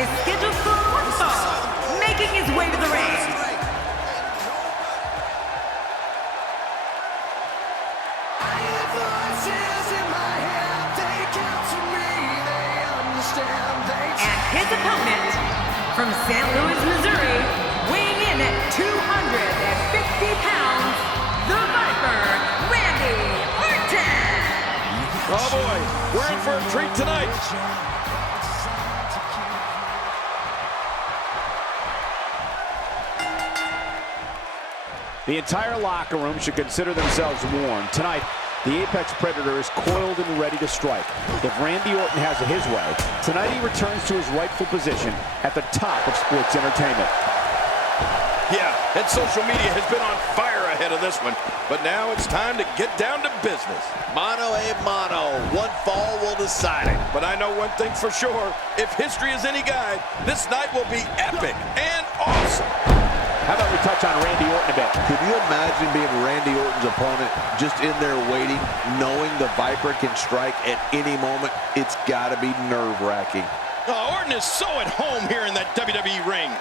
is scheduled for one fall, making his way to the ring. And his opponent, from St. Louis, Missouri, weighing in at 250 pounds, the Viper, Randy Orton. Oh boy, we're in for a treat tonight. The entire locker room should consider themselves warned. Tonight, the Apex Predator is coiled and ready to strike. If Randy Orton has it his way, tonight he returns to his rightful position at the top of sports entertainment. Yeah, and social media has been on fire ahead of this one. But now it's time to get down to business. Mano a mano. One fall will decide it. But I know one thing for sure. If history is any guide, this night will be epic and awesome. How about we touch on Randy Orton a bit? Could you imagine being Randy Orton's opponent, just in there waiting, knowing the Viper can strike at any moment? It's got to be nerve-wracking. Oh, Orton is so at home here in that WWE ring.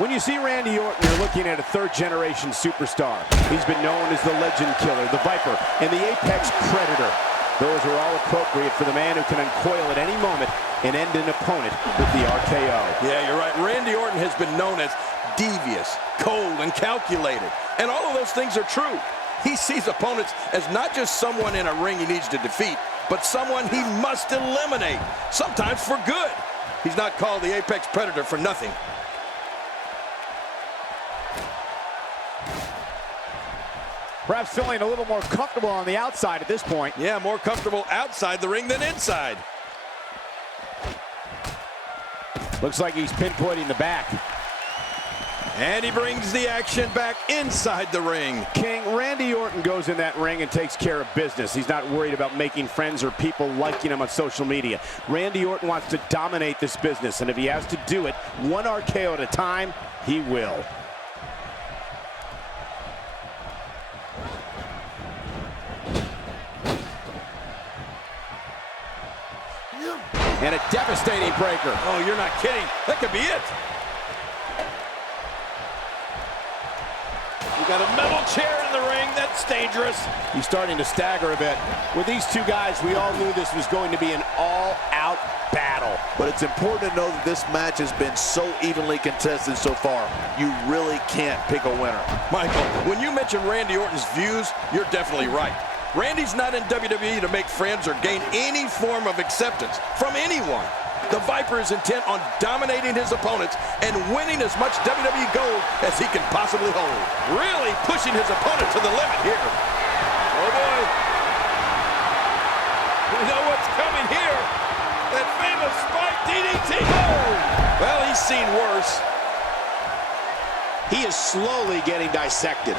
When you see Randy Orton, you're looking at a third-generation superstar. He's been known as the Legend Killer, the Viper, and the Apex Predator. Those are all appropriate for the man who can uncoil at any moment and end an opponent with the RKO. Yeah, you're right. Randy Orton has been known as devious, cold, and calculated. And all of those things are true. He sees opponents as not just someone in a ring he needs to defeat, but someone he must eliminate, sometimes for good. He's not called the Apex Predator for nothing. Perhaps feeling a little more comfortable on the outside at this point. Yeah, more comfortable outside the ring than inside. Looks like he's pinpointing the back. And he brings the action back inside the ring. King, Randy Orton goes in that ring and takes care of business. He's not worried about making friends or people liking him on social media. Randy Orton wants to dominate this business, and if he has to do it one RKO at a time, he will. And a devastating breaker. Oh, you're not kidding. That could be it. You got a metal chair in the ring. That's dangerous. He's starting to stagger a bit. With these two guys, we all knew this was going to be an all-out battle. But it's important to know that this match has been so evenly contested so far. You really can't pick a winner. Michael, when you mention Randy Orton's views, you're definitely right. Randy's not in WWE to make friends or gain any form of acceptance from anyone. The Viper is intent on dominating his opponents and winning as much WWE gold as he can possibly hold. Really pushing his opponent to the limit here. Oh boy. We know what's coming here. That famous spike DDT. Oh! Well, he's seen worse. He is slowly getting dissected.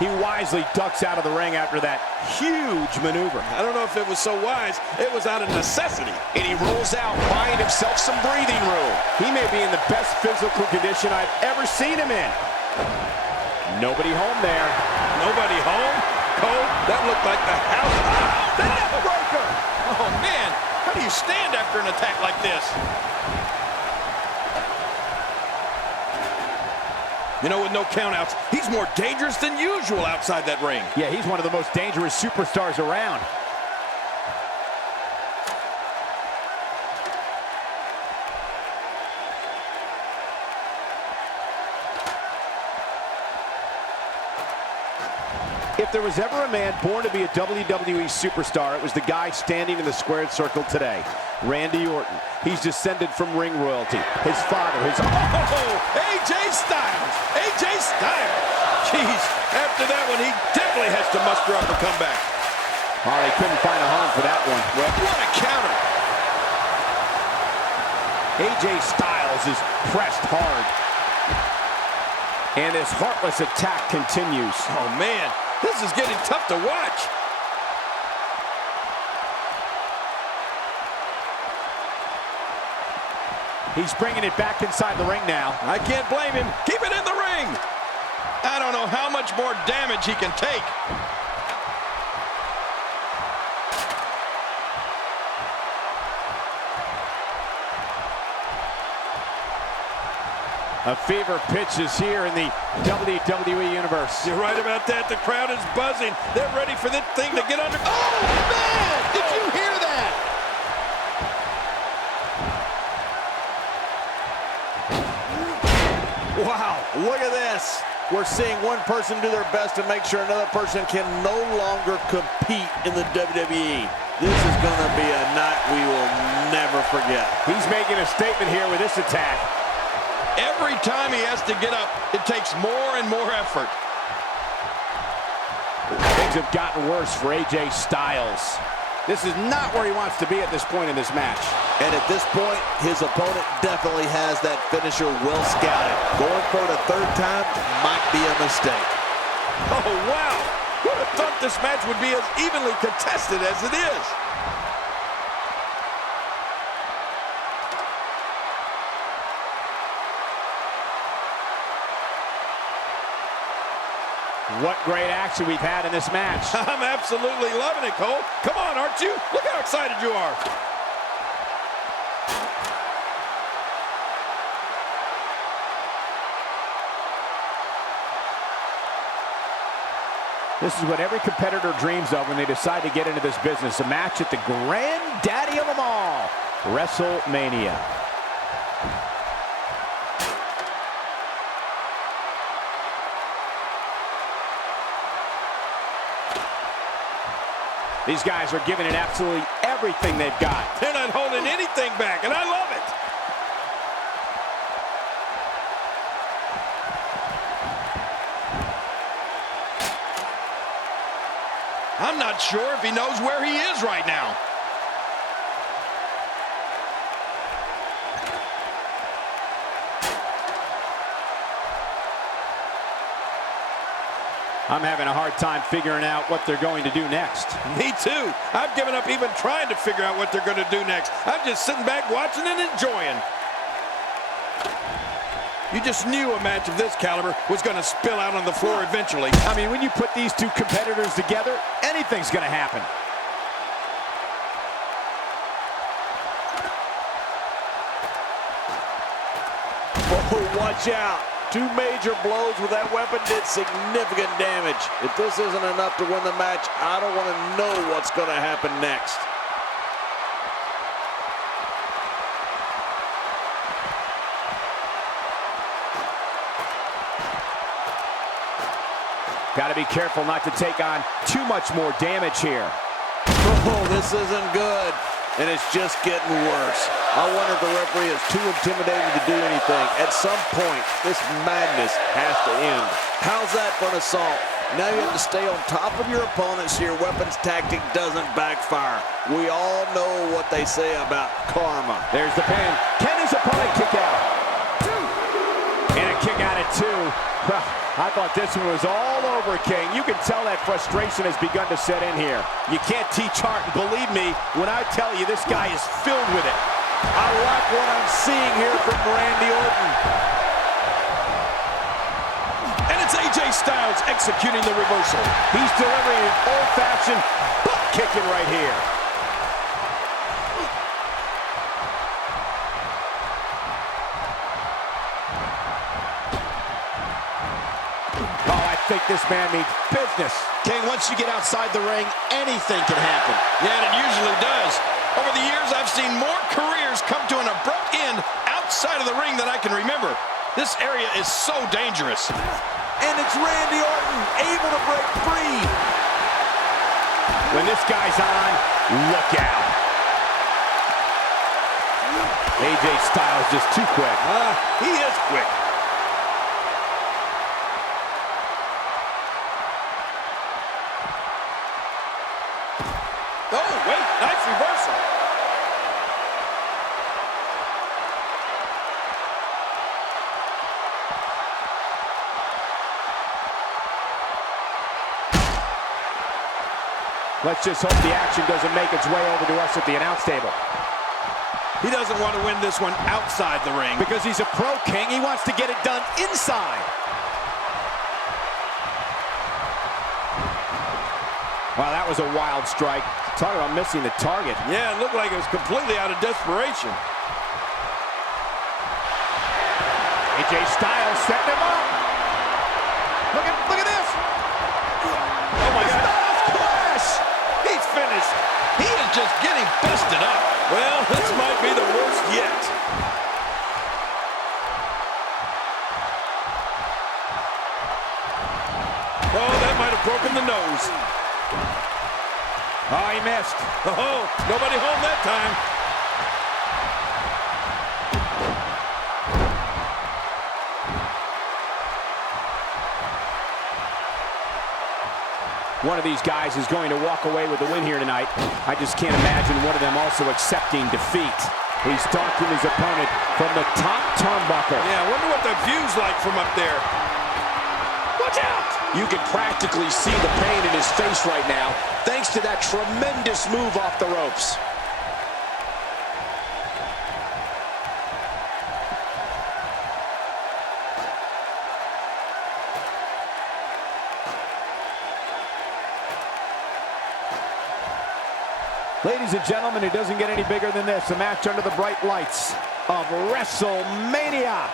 He wisely ducks out of the ring after that huge maneuver. I don't know if it was so wise. It was out of necessity. And he rolls out, buying himself some breathing room. He may be in the best physical condition I've ever seen him in. Nobody home there. Nobody home? Cole, that looked like the house. Oh, the neck breaker! Oh, man. How do you stand after an attack like this? You know, with no countouts, he's more dangerous than usual outside that ring. Yeah, he's one of the most dangerous superstars around. If there was ever a man born to be a WWE superstar, it was the guy standing in the squared circle today, Randy Orton. He's descended from ring royalty. His father, his... Oh, AJ Styles! AJ Styles! Jeez, after that one, he definitely has to muster up a comeback. Oh, they couldn't find a home for that one. Well, what a counter! AJ Styles is pressed hard. And this heartless attack continues. Oh, man. This is getting tough to watch. He's bringing it back inside the ring now. I can't blame him. Keep it in the ring. I don't know how much more damage he can take. A fever pitch is here in the WWE Universe. You're right about that. The crowd is buzzing. They're ready for this thing to get under. Oh, man! Did you hear that? Wow, look at this. We're seeing one person do their best to make sure another person can no longer compete in the WWE. This is going to be a night we will never forget. He's making a statement here with this attack. Every time he has to get up, it takes more and more effort. Things have gotten worse for AJ Styles. This is not where he wants to be at this point in this match. And at this point, his opponent definitely has that finisher well scouted. Going for it a third time might be a mistake. Oh, wow. Who would have thought this match would be as evenly contested as it is? What great action we've had in this match. I'm absolutely loving it, Cole. Come on, aren't you? Look how excited you are. This is what every competitor dreams of when they decide to get into this business. A match at the granddaddy of them all, WrestleMania. These guys are giving it absolutely everything they've got. They're not holding anything back, and I love it. I'm not sure if he knows where he is right now. I'm having a hard time figuring out what they're going to do next. Me too. I've given up even trying to figure out what they're going to do next. I'm just sitting back watching and enjoying. You just knew a match of this caliber was going to spill out on the floor eventually. I mean, when you put these two competitors together, anything's going to happen. Oh, watch out. Two major blows with that weapon did significant damage. If this isn't enough to win the match, I don't want to know what's going to happen next. Got to be careful not to take on too much more damage here. Oh, this isn't good. And it's just getting worse. I wonder if the referee is too intimidated to do anything. At some point, this madness has to end. How's that for an assault? Now you have to stay on top of your opponent so your weapons tactic doesn't backfire. We all know what they say about karma. There's the pin. Can his opponent kick out? And a kick out at two. I thought this one was all over, King. You can tell that frustration has begun to set in here. You can't teach heart, and believe me when I tell you this guy is filled with it. I like what I'm seeing here from Randy Orton. And it's AJ Styles executing the reversal. He's delivering an old-fashioned butt kicking right here. Oh, I think this man means business. King, once you get outside the ring, anything can happen. Yeah, and it usually does. Over the years, I've seen more careers come to an abrupt end outside of the ring than I can remember. This area is so dangerous. And it's Randy Orton able to break free. When this guy's on, look out. AJ Styles just too quick. He is quick. Oh, wait, nice reversal. Let's just hope the action doesn't make its way over to us at the announce table. He doesn't want to win this one outside the ring. Because he's a pro, King. He wants to get it done inside. Wow, that was a wild strike. Talk about missing the target. Yeah, it looked like it was completely out of desperation. AJ Styles setting him up. Look at this. Oh my God. Clash. He's finished. He is just getting busted up. Well, this might be the worst yet. Oh, that might have broken the nose. Oh, he missed. Oh, nobody home that time. One of these guys is going to walk away with the win here tonight. I just can't imagine one of them also accepting defeat. He's stalking his opponent from the top turnbuckle. Yeah, I wonder what the view's like from up there. Watch out! You can practically see the pain in his face right now, thanks to that tremendous move off the ropes. Ladies and gentlemen, it doesn't get any bigger than this. A match under the bright lights of WrestleMania.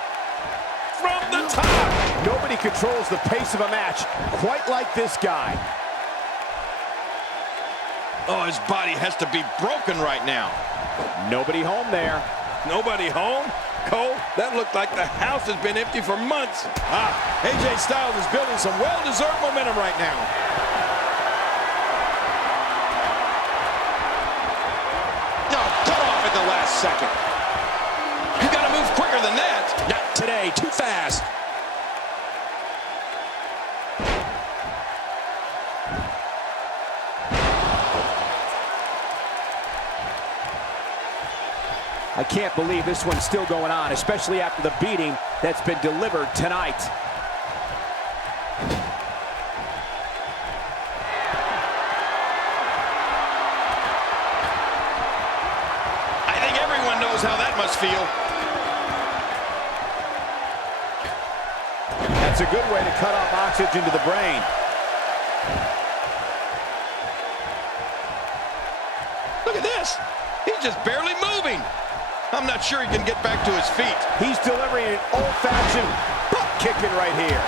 From the top. Nobody controls the pace of a match quite like this guy. Oh, his body has to be broken right now. Nobody home there. Nobody home? Cole, that looked like the house has been empty for months. AJ Styles is building some well-deserved momentum right now. The last second. You gotta move quicker than that. Not today, too fast. I can't believe this one's still going on, especially after the beating that's been delivered tonight. How that must feel. That's a good way to cut off oxygen to the brain. Look at this. He's just barely moving. I'm not sure he can get back to his feet. He's delivering an old-fashioned butt kicking right here.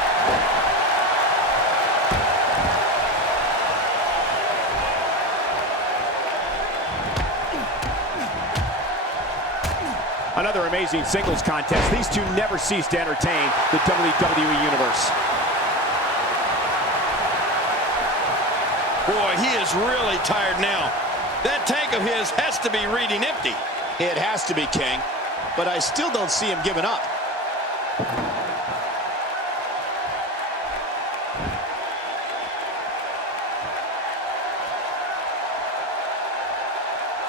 Another amazing singles contest. These two never cease to entertain the WWE Universe. Boy, he is really tired now. That tank of his has to be reading empty. It has to be, King, but I still don't see him giving up.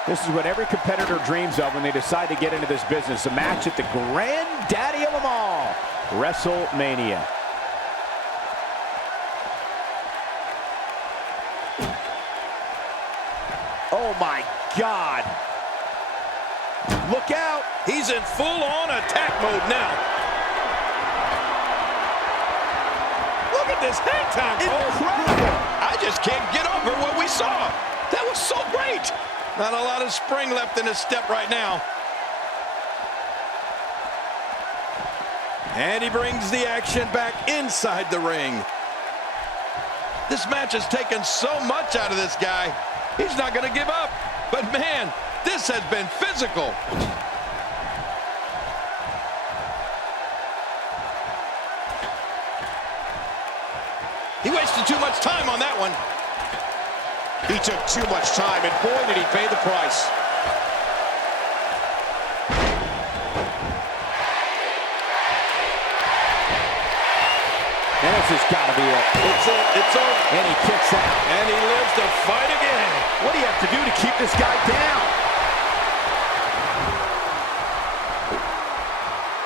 This is what every competitor dreams of when they decide to get into this business. A match at the granddaddy of them all, WrestleMania. Oh my God. Look out. He's in full-on attack mode now. Look at this hang time, Cole. Incredible. I just can't get over what we saw. That was so great. Not a lot of spring left in his step right now. And he brings the action back inside the ring. This match has taken so much out of this guy. He's not going to give up. But man, this has been physical. He wasted too much time on that one. He took too much time, and boy, did he pay the price. And this has got to be it. It's it. It's over. And he kicks out. And he lives to fight again. What do you have to do to keep this guy down?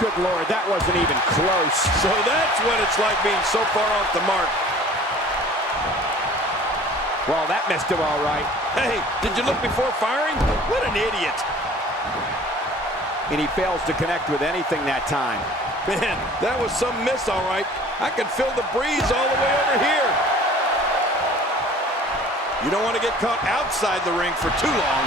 Good Lord, that wasn't even close. So that's what it's like being so far off the mark. Well, that missed him all right. Hey, did you look before firing? What an idiot. And he fails to connect with anything that time. Man, that was some miss, all right. I can feel the breeze all the way over here. You don't want to get caught outside the ring for too long.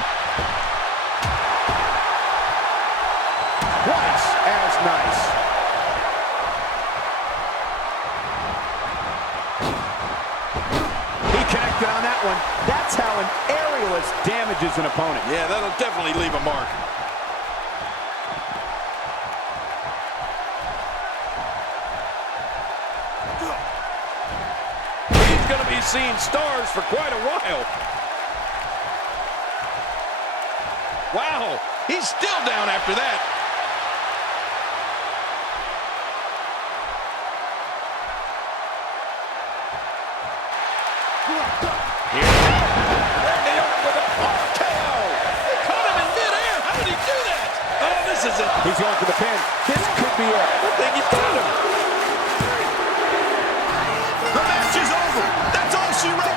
Twice as nice. He connected on that one. That's how an aerialist damages an opponent. Yeah, that'll definitely leave a mark. He's going to be seeing stars for quite a while. Wow, he's still down after that. Here. Randy Orton with a RKO. They caught him in midair. How did he do that? Oh, this is it. He's going for the pin. This could be it. I think he got him. The match is over. That's all she wrote.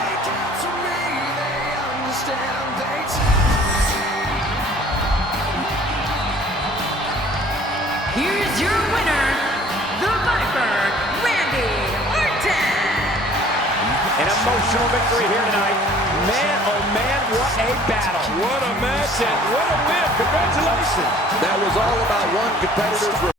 Here's your winner, the Viper, Randy Orton. An emotional victory here tonight. Man, oh man, what a battle. What a match and what a win. Congratulations. That was all about one competitor's